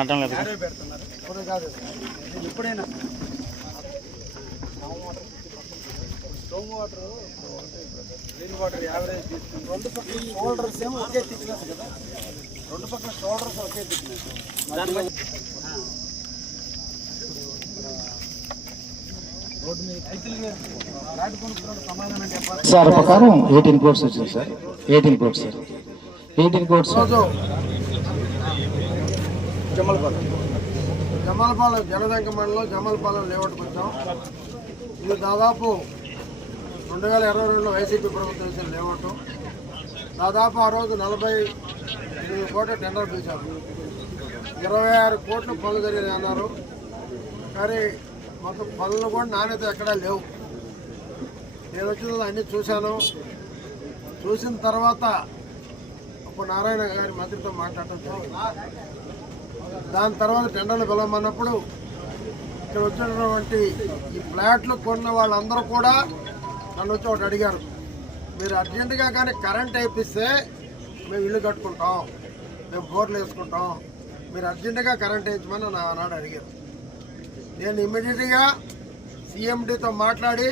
అర్థం లేదు పెడుతున్నారు ఇప్పుడు కాదు ఎప్పుడైనా storm water rain water average తీసుకుని రెండు పక్కల షోల్డర్స్ ఏమో ఒకే థిక్నెస్ కదా, రెండు పక్కల షోల్డర్స్ ఒకే థిక్నెస్. రోడ్డు మీద రైతులు ఫ్లాట్ కొనుక్కున్న సమాధానం చెప్పాలి సార్ ప్రకారం 18 కోట్స్ వచ్చింది sir. 18 quotes sir. 18 quotes Jamalapalem జనదంక మండలం జమలపాలెం లేఅవుట్కి వచ్చాం. ఇది దాదాపు 2022లో వైసీపీ ప్రభుత్వం వేసిన లేఅవుట్. దాదాపు ఆ రోజు 48 కోట్ల టెండర్ పిలిచారు. 26 కోట్ల పనులు జరిగాయి అన్నారు. కానీ మొత్తం పనులు కూడా నాణ్యత ఎక్కడా లేవు. నేను వచ్చిన అన్నీ చూశాను. చూసిన తర్వాత అప్పుడు నారాయణ గారి మంత్రితో మాట్లాడటం, దాని తర్వాత టెండర్లు పిలవమన్నప్పుడు ఇక్కడ వచ్చినటువంటి ఈ ఫ్లాట్లు కొన్న వాళ్ళందరూ కూడా నన్ను వచ్చి ఒకటి అడిగారు, మీరు అర్జెంటుగా కానీ కరెంట్ వేయిస్తే మేము ఇల్లు కట్టుకుంటాం, మేము బోర్లు వేసుకుంటాం, మీరు అర్జెంటుగా కరెంట్ వేయించమని నా ఆనాడు అడిగారు. నేను ఇమ్మీడియట్గా సీఎండీతో మాట్లాడి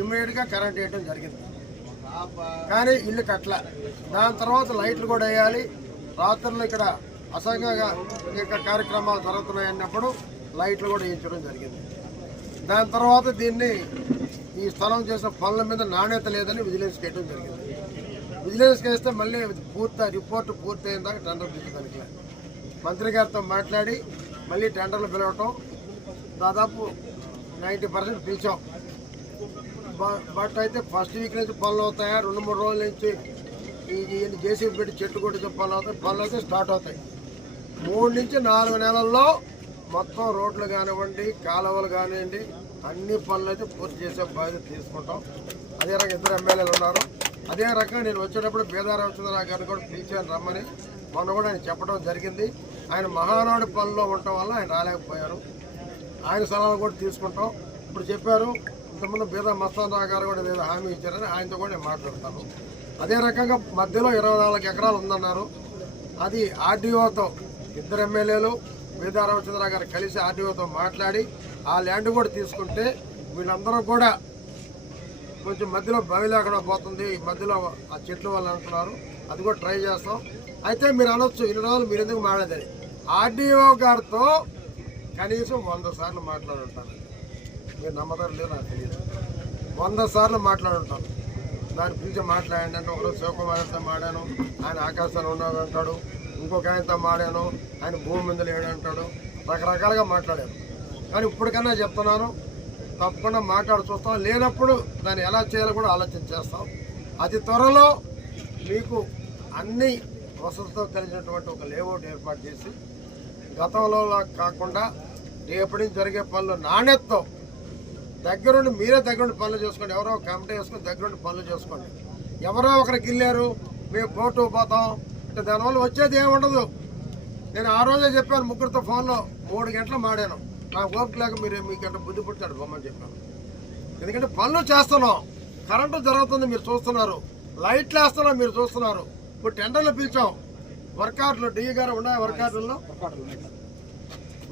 ఇమ్మీడియట్గా కరెంట్ వేయడం జరిగింది. కానీ ఇల్లు కట్టల. దాని తర్వాత లైట్లు కూడా వేయాలి. రాత్రులు ఇక్కడ అసంఘంగా కార్యక్రమాలు జరుగుతున్నాయి అన్నప్పుడు లైట్లు కూడా వేయించడం జరిగింది. దాని తర్వాత దీన్ని ఈ స్థలం చేసిన పనుల మీద నాణ్యత లేదని విజిలెన్స్కి వేయడం జరిగింది. విజిలెన్స్కి వేస్తే మళ్ళీ రిపోర్టు పూర్తయిన దాకా టెండర్ పిలిచేదానికి మంత్రి గారితో మాట్లాడి మళ్ళీ టెండర్లు పిలవటం, దాదాపు 90% పిలిచాం. బట్ అయితే ఫస్ట్ వీక్ నుంచి పనులు అవుతాయా, 2-3 రోజుల నుంచి ఈ జేసీబీ పెట్టి చెట్టు కొట్టించే పనులు అవుతాయి. పనులు అయితే స్టార్ట్ అవుతాయి. 3 నుంచి 4 నెలల్లో మొత్తం రోడ్లు కానివ్వండి, కాలువలు కానివ్వండి, అన్ని పనులు అయితే పూర్తి చేసే బాధ్యత తీసుకుంటాం. అదే రకంగా 2 ఎమ్మెల్యేలు ఉన్నారు. అదే రకంగా నేను వచ్చేటప్పుడు బేదారామచంద్రరావు గారిని కూడా పిలిచాను రమ్మని. మొన్న కూడా ఆయన చెప్పడం జరిగింది. ఆయన మహానాడు పనుల్లో ఉండటం వల్ల ఆయన రాలేకపోయారు. ఆయన సలహాలు కూడా తీసుకుంటాం. ఇప్పుడు చెప్పారు, ఇంతకుముందు బీదా మస్తానరావు గారు కూడా ఏదో హామీ ఇచ్చారని ఆయనతో కూడా నేను మాట్లాడతాను. అదే రకంగా మధ్యలో 24 ఎకరాలు ఉందన్నారు. అది ఆర్డీఓతో 2 ఎమ్మెల్యేలు బీదా రామచంద్రరావు గారు కలిసి ఆర్డీఓతో మాట్లాడి ఆ ల్యాండ్ కూడా తీసుకుంటే వీళ్ళందరూ కూడా కొంచెం మధ్యలో బావి లేకుండా పోతుంది, మధ్యలో ఆ చెట్లు వాళ్ళు అంటున్నారు. అది కూడా ట్రై చేస్తాం. అయితే మీరు అనొచ్చు, ఇన్ని రోజులు మీరు ఎందుకు మాట్లాడదని. ఆర్డీఓ గారితో కనీసం 100 సార్లు మాట్లాడుంటాను. మీరు నమ్మదారు లేదు నాకు తెలియదు. 100 సార్లు మాట్లాడుంటాను. దాన్ని పిలిచి మాట్లాడండి అంటే ఒకరోజు శివకుమార్తో మాడాను, ఆయన ఆకాశంలో ఉన్నాడు అంటాడు. ఇంకొక ఆయనతో మాడాను, ఆయన భూమి మీద లేడు అంటాడు. రకరకాలుగా మాట్లాడాను. కానీ ఇప్పటికన్నా చెప్తున్నాను, తప్పకుండా మాట్లాడి చూస్తాం. లేనప్పుడు దాన్ని ఎలా చేయాలో కూడా ఆలోచన చేస్తాం. అతి త్వరలో మీకు అన్ని వసతులతో కలిసినటువంటి ఒక లేఅవుట్ ఏర్పాటు చేసి గతంలో కాకుండా రేపటి నుంచి జరిగే పనులు నాణ్యతతో దగ్గరుండి మీరే దగ్గరుండి పనులు చేసుకోండి. ఎవరో కమిటీ వేసుకొని దగ్గరుండి పనులు చేసుకోండి. ఎవరో ఒకరికి వెళ్ళారు మేము కోర్టు పోతాం అంటే దానివల్ల వచ్చేది ఏముండదు. నేను ఆ రోజే చెప్పాను, 3 ఫోన్లో 3 గంటలు మాడాను. నాకు ఓపిక లేక మీరు మీకంటే బుద్ధి పుట్టాడు బొమ్మని చెప్పాను. ఎందుకంటే పనులు చేస్తున్నాం, కరెంటు జరుగుతుంది మీరు చూస్తున్నారు, లైట్లు వేస్తున్నాం మీరు చూస్తున్నారు. ఇప్పుడు టెండర్లు పిలిచాం, వర్కార్లు డిఈ గారు ఉన్నాయి,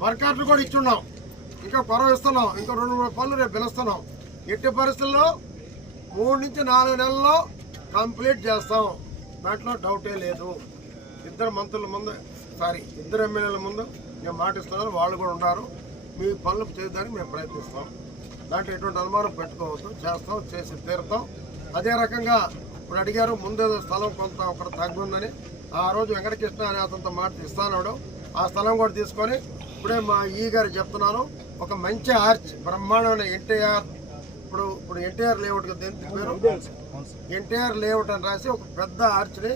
వర్కార్లు కూడా ఇచ్చున్నాం. ఇంకా కొరవ ఇస్తున్నాం. ఇంకా 2-3 పనులు రేపు పిలుస్తున్నాం. ఎట్టి పరిస్థితుల్లో 3 నుంచి 4 నెలల్లో కంప్లీట్ చేస్తాం. దాంట్లో డౌటే లేదు. 2 మంత్రుల ముందు 2 ఎమ్మెల్యేల ముందు నేను మాటిస్తున్నాను. వాళ్ళు కూడా ఉన్నారు. మీ పనులు చేయడానికి మేము ప్రయత్నిస్తాం. దాంట్లో ఎటువంటి అనుమానం పెట్టుకోవద్దు. చేస్తాం, చేసి తీరుతాం. అదే రకంగా ఇప్పుడు అడిగారు, ముందేదో స్థలం కొంత ఒకటి తగ్గుందని. ఆ రోజు వెంకటకృష్ణ అనే అతనితో మాట ఇస్తాను. ఆ స్థలం కూడా తీసుకొని ఇప్పుడే మా ఈ గారు చెప్తున్నాను, ఒక మంచి ఆర్చ్ బ్రహ్మాండమైన ఇప్పుడు ఎన్టీఆర్ లేఅవుట్ పేరు ఎన్టీఆర్ లేఅవుట్ అని రాసి ఒక పెద్ద ఆర్చ్ని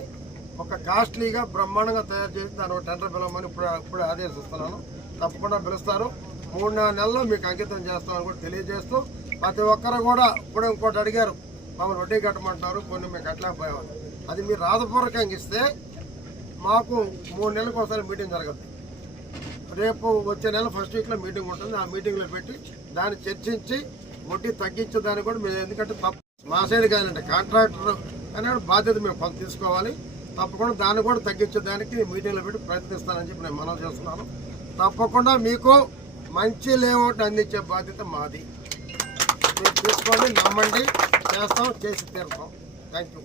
ఒక కాస్ట్లీగా బ్రహ్మాండంగా తయారు చేసి దాని టెండర్ పిలవమని ఇప్పుడే ఆదేశిస్తున్నాను. తప్పకుండా పిలుస్తారు. 3-4 నెలల్లో మీకు అంకితం చేస్తామని కూడా తెలియజేస్తూ, ప్రతి ఒక్కరు కూడా ఇప్పుడు ఇంకోటి అడిగారు, మమ్మల్ని వడ్డీ కట్టమంటున్నారు, కొన్ని మేము కట్టలేకపోయామని. అది మీరు రాతపూర్వకంగా ఇస్తే మాకు 3 నెలలకు ఒకసారి మీటింగ్ జరగదు. రేపు వచ్చే నెల ఫస్ట్ వీక్లో మీటింగ్ ఉంటుంది. ఆ మీటింగ్లో పెట్టి దాన్ని చర్చించి వడ్డీ తగ్గించేదాన్ని కూడా మేము, ఎందుకంటే మా సైడ్ కాదంటే కాంట్రాక్టర్ అనే బాధ్యత మేము కొంత తీసుకోవాలి. తప్పకుండా దాన్ని కూడా తగ్గించేదానికి మీటింగ్లో పెట్టి ప్రయత్నిస్తానని చెప్పి నేను మనవి చేస్తున్నాను. తప్పకుండా మీకు మంచి లేఅవుట్ అందించే బాధ్యత మాది. మీరు తీసుకోండి, నమ్మండి, చేస్తాం, చేసి తీరుతాం. Thank you.